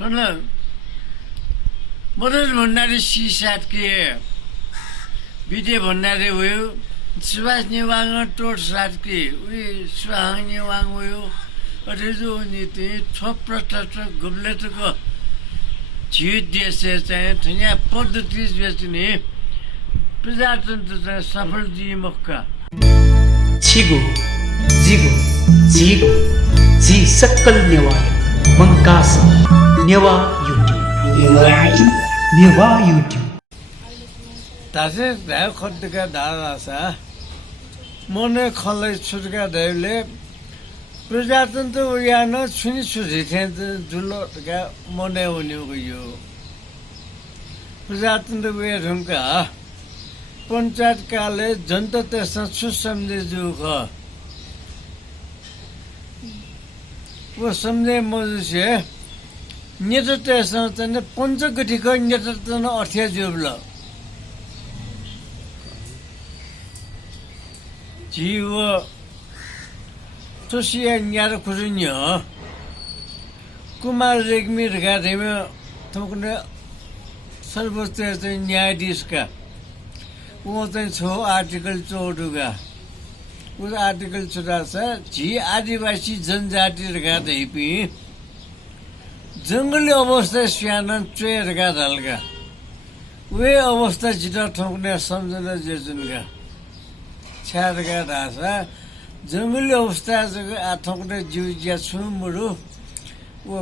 Sonra modern भन्नाले सीसाट के विदे भन्नाले उयो सुभाष नेवाङ टोट साट के उयो सुहाङ नेवाङ उयो अरेजो नीति थोप्रटट गुब्लेटको जीत देश चाहिँ थन्या पद्धति बेच्ने प्रजातन्त्र चाहिँ सफल दिमक्का छिगो जिगो जिगो जी सक्कल नेवार मंकास नेवा युट्युब तासे धाव खड्डका धारासा मने खलै छुटका धावले प्रजातन्त्र उयान छुनी छुझे थे जुलोका मने हुने यो प्रजातन्त्र उया ढुङ्का पञ्चायत काले जनता त्यसमा सुसम्झे जुख वो सम्झे मजुसे नेता त्यसमा चाहिँ पञ्चगठीको नेतृत्व अठ्या जुब्ल जीव तोसिया न्यार खुजुन्य कुमार रेग्मी गाधेमा थोक्ने सर्वोच्च चाहिँ न्यायाधीशका वो चाहिँ छो आर्टिकल 14 उस आर्टिकल 14 जी आदिवासी जनजाति गाधेपी जङ्गली अवस्था स्यानन चोयर गाधलका वे अवस्था जिता ठोक्ने सम्झना जेजुनका छ्यारका ढासा जङ्गली अवस्था ठोक्ने जिउ ज्या छुमुरु वो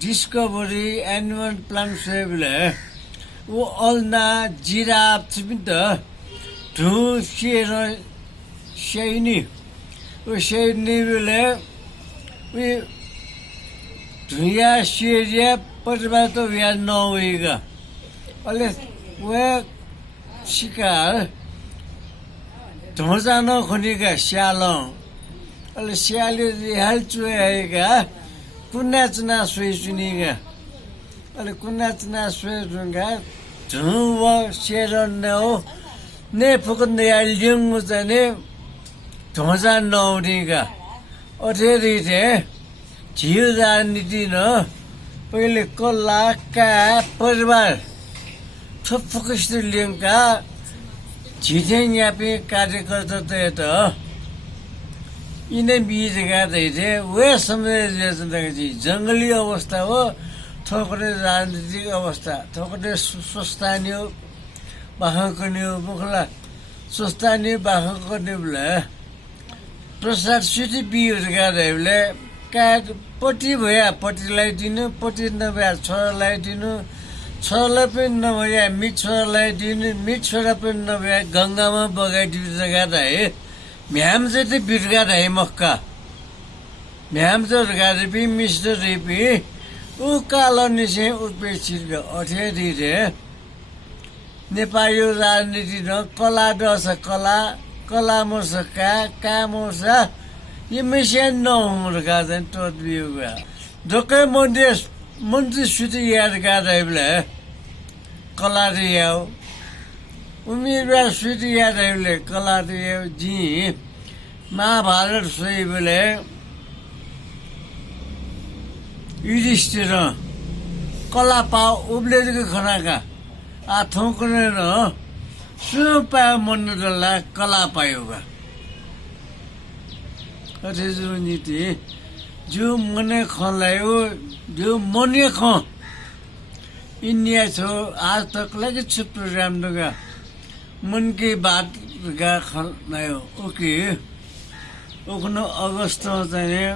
डिस्कभरी एनिमल प्लान्ट सेभले वो अलना जिराफ छिपिन्त ढु सिएर स्याइनी वो स्याइनी बेले वे धुया सिरिया परिवार त व्या नहुएगा अहिले वे शिकार धोजा नखुनेका स्यालौँ अहिले स्याले रिहाल चुहाएका कुन्नाचना सोही सुनेका अहिले कुन्नाचना सोही सुनका झुव सेर न हो ने फुकन लिङ्गु चाहिँ धोजा नहुनेका अठेरी थिए झिउ राजनीति न पहिले कलाका परिवार थुप्फुकस्त लिङ्का झिठ्याङ यापी कार्यकर्ता त यिनै बीच गादै थिए वे सम्झि जङ्गली अवस्था हो थोक्ने राजनीतिक अवस्था थोक्ने स्वस्थानीय बाखकन्यो मुखला स्वस्थानीय बाखकन्यो बोले प्रसाद सिटी बिहरू गादैले काट पट्टी भए पट्टीलाई दिनु पट्टी नभए छोरालाई दिनु छोरालाई पनि नभए मिठ छोरालाई दिनु मिठ छोरा पनि नभए गङ्गामा बगाइदिनु गादा है म्याम चाहिँ त बिट गादा है मक्का म्याम चाहिँ गादेपी मिस्टर रेपी ऊ कालो निसे उत्पेक्षित अठेरी रे नेपाली राजनीति न कला दस कला कला मोर्छ का मोर्छ ये मिशन नहुँर गाजन टोट बिउ गया दोकै मन्त्री सुति याद गादैले कला रियाउ उम्मेदवार सुति यादैले कला रियाउ जी महाभारत सोही बेले युधिष्ठिर कला पाउ उब्लेको खनाका आ थोक्ने न सुन पायो मन डल्ला कला पायोगा जो नीति जो मने खलायो जो मने ख इंडिया छो आज तक लगे छु प्रोग्राम दगा मन की बात गा खलायो ओके ओखनो अगस्त चाहिँ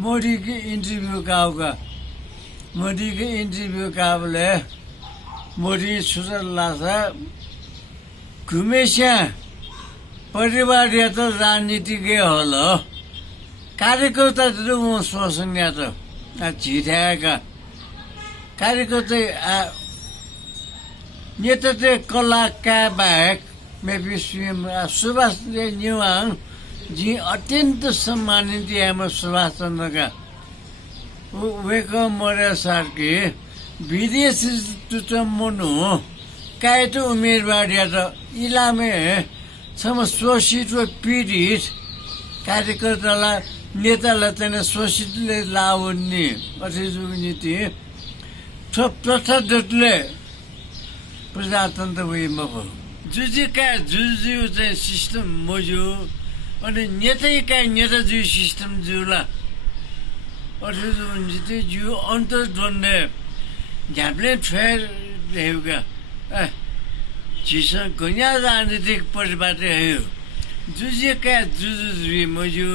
मोदी की इंटरव्यू का होगा मोदी की इंटरव्यू का बोले मोदी सुधर लासा घुमेस्या परिवार या त राजनीतिकै होला कार्यकर्ता त म सोच्न या त झिठ्याएका कार्यकर्ता नेता चाहिँ कलाका बाहेक मेबी सुभाष नेवाङ जी अत्यन्त सम्मानित यामा सुभाष चन्द्रका उवेको मर्या सार्के विदेश त मनु कायत उम्मेदवार या त इलामे सम शोषित व पीडित कार्यकर्तालाई नेतालाई चाहिँ शोषितले लाउने अथवा नीति प्रथाले प्रजातन्त्र उयोमा हो जुजीका जुजु चाहिँ सिस्टम मज्यो अनि नेतैका नेताजु सिस्टम जुला अथवा नीति जु अन्तर द्वन्द झ्याप्ले ठेर रहेका जिसँग गन्या राजनीतिक परिबाट हो जुजीका जुजु मज्यो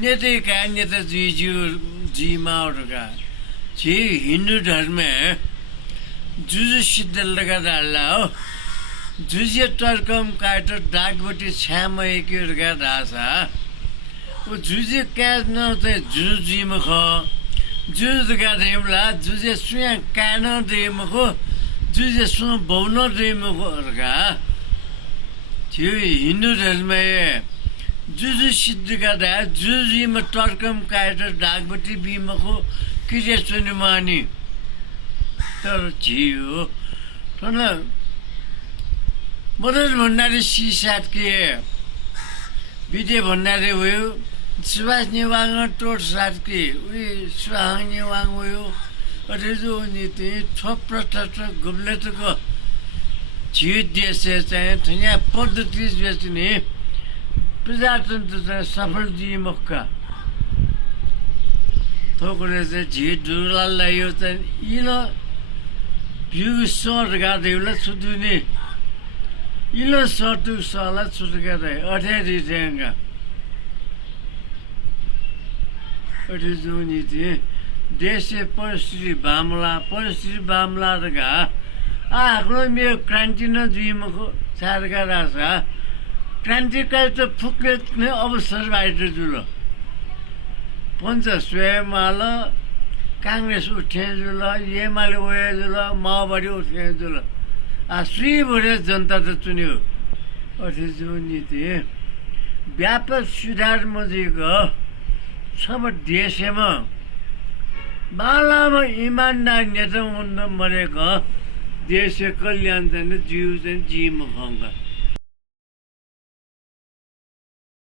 नेतैका नेता जी माओका जी हिन्दू धर्म जुजु सिद्ध लगादारला हो जुजिया टर्कम काटो डाकबटी छ्यामा एकेरका धासा ओ जुजे क्याज न त जुजीमा ख जुज का देमला जुजे सुया कान देम को जुजे सु बौन देम को का थियो हिन्दू धर्म जुजु सिद्ध गर्दा जुजीमा टर्कम काटेर डाकबटी बिमको किजे सुनि मानी तर जियो तर मदन भण्डारी सिसाट के विद्या भण्डारी भयो सुभाष नेवाङ टोट साट के उही सुहाङ नेवाङ भयो अरे जो नीति थप गुब्लेतको जित देश चाहिँ यहाँ पद्धति बेच्ने प्रजातन्त्र चाहिँ सफल जीमुखका थोकरे चाहिँ झिट दुर्लाललाई यो चाहिँ इलो भ्यू सर गादेउला सुदुने इलो सटु सला सुटका रहे अठ्यारी थेंगा अठे जो नीति देशे परिस्थिति बामला रगा आग्लो मेरो क्रान्ति न जीमुखो सारका रासा क्रान्तिकारी त फुक्ने नै अवसर बाहिर जुलो पञ्च स्वयमाल काङ्ग्रेस उठे जुल एमाले उयो जुल माओवादी उठे जुल श्री भरे जनता त चुन्यो अथी जो नीति व्यापक सुधार मजिको सब देशमा बालामा इमान्दार नेता हुन मरेको देश कल्याण चाहिँ जीव चाहिँ जीम खङ्गा